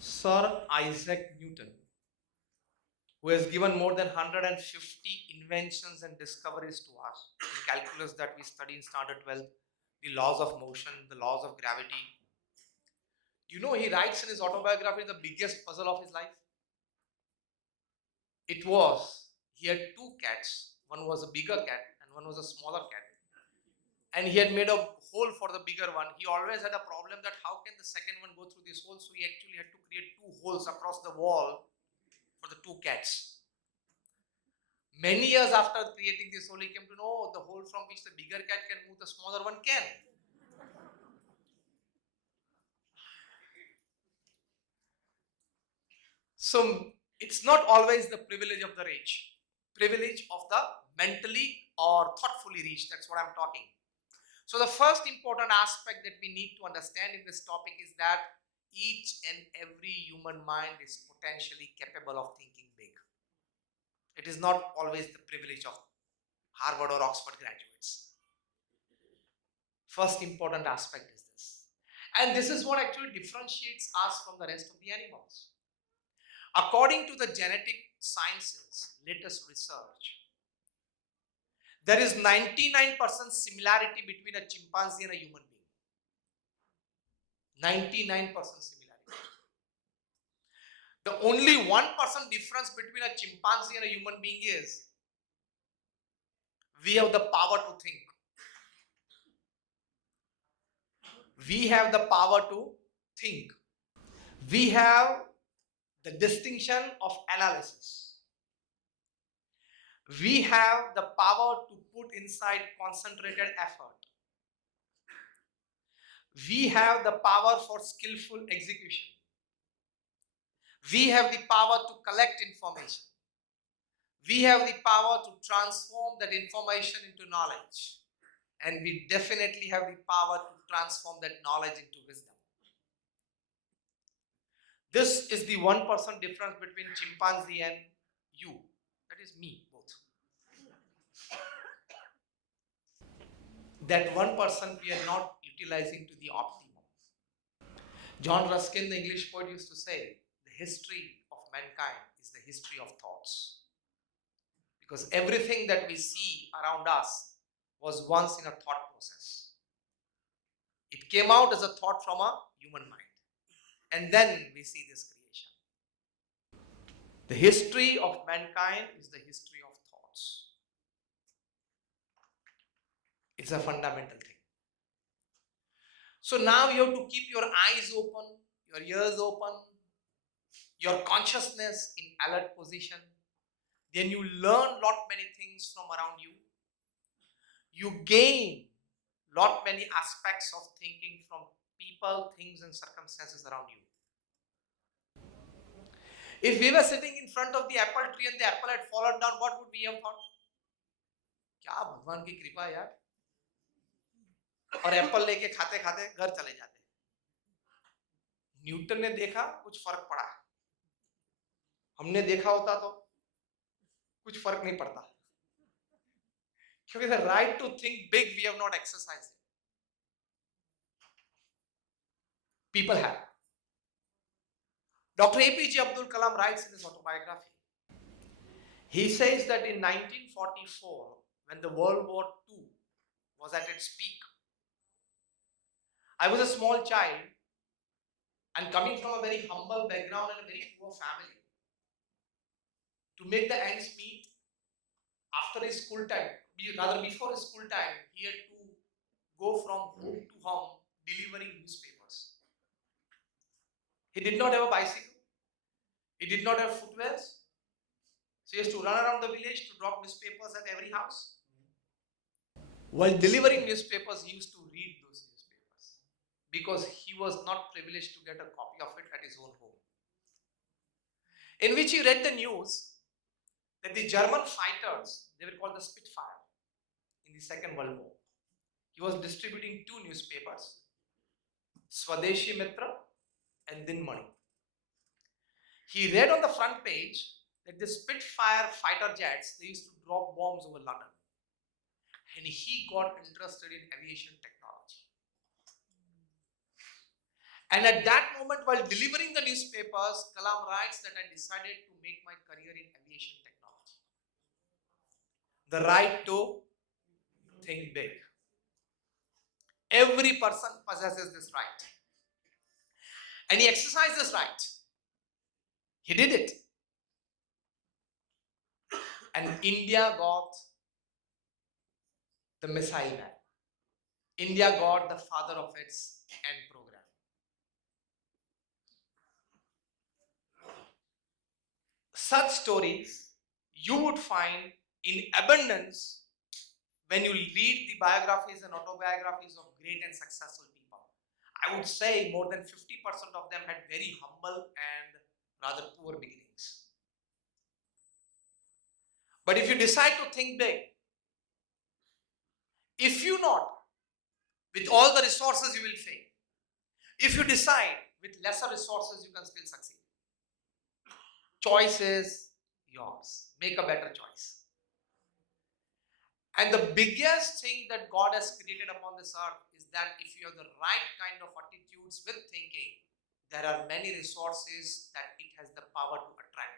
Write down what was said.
Sir Isaac Newton, who has given more than 150 inventions and discoveries to us, the calculus that we study in standard 12, the laws of motion, the laws of gravity. You know, he writes in his autobiography the biggest puzzle of his life. It was, he had two cats. One was a bigger cat and one was a smaller cat. And he had made a hole for the bigger one. He always had a problem that how can the second one go through this hole? So he actually had to create two holes across the wall for the two cats. Many years after creating this hole, he came to know the hole from which the bigger cat can move, the smaller one can. So it's not always the privilege of the rich, privilege of the mentally or thoughtfully rich. That's what I'm talking. So the first important aspect that we need to understand in this topic is that each and every human mind is potentially capable of thinking big. It is not always the privilege of Harvard or Oxford graduates. First important aspect is this. And this is what actually differentiates us from the rest of the animals. According to the genetic sciences, latest research, there is 99% similarity between a chimpanzee and a human being. 99% similarity. The only 1% difference between a chimpanzee and a human being is we have the power to think. We have the power to think. We have the distinction of analysis. We have the power to put inside concentrated effort. We have the power for skillful execution. We have the power to collect information. We have the power to transform that information into knowledge. And we definitely have the power to transform that knowledge into wisdom. This is the 1% difference between chimpanzee and you. That is me, both. That 1% we are not utilizing to the optimum. John Ruskin, the English poet, used to say, the history of mankind is the history of thoughts. Because everything that we see around us was once in a thought process. It came out as a thought from a human mind. And then we see this creation. The history of mankind is the history of thoughts. It's a fundamental thing. So now you have to keep your eyes open, your ears open, your consciousness in alert position. Then you learn lot many things from around you. You gain lot many aspects of thinking from people, things and circumstances around you. If we were sitting in front of the apple tree and the apple had fallen down, what would we have thought? क्या भगवान की कृपा यार, और Apple लेके खाते खाते घर चले जाते. न्यूटन ने देखा, कुछ फर्क पड़ा. हमने देखा होता तो कुछ फर्क नहीं पड़ता, क्योंकि the right to think big we have not exercised it. People have. Dr. APJ Abdul Kalam writes in his autobiography. He says that in 1944, when the World War II was at its peak, I was a small child and coming from a very humble background and a very poor family. To make the ends meet, after his school time, rather before his school time, he had to go from home to home delivering newspapers. He did not have a bicycle. He did not have footwears. So he has to run around the village to drop newspapers at every house. While delivering newspapers, he used to read those newspapers because he was not privileged to get a copy of it at his own home. In which he read the news that the German fighters, they were called the Spitfire in the Second World War. He was distributing two newspapers, Swadeshi Mitra and Dinmani. He read on the front page that the Spitfire fighter jets, they used to drop bombs over London. And he got interested in aviation technology. And at that moment, while delivering the newspapers, Kalam writes that I decided to make my career in aviation technology. The right to think big. Every person possesses this right. And he exercised this right. He did it. And India got the missile man. India got the father of its end program. Such stories you would find in abundance when you read the biographies and autobiographies of great and successful people. I would say more than 50% of them had very humble and rather poor beginnings. But if you decide to think big, if you not, with all the resources you will fail. If you decide with lesser resources, you can still succeed. Choice is yours. Make a better choice. And the biggest thing that God has created upon this earth is that if you have the right kind of attitudes with thinking, there are many resources that it has the power to attract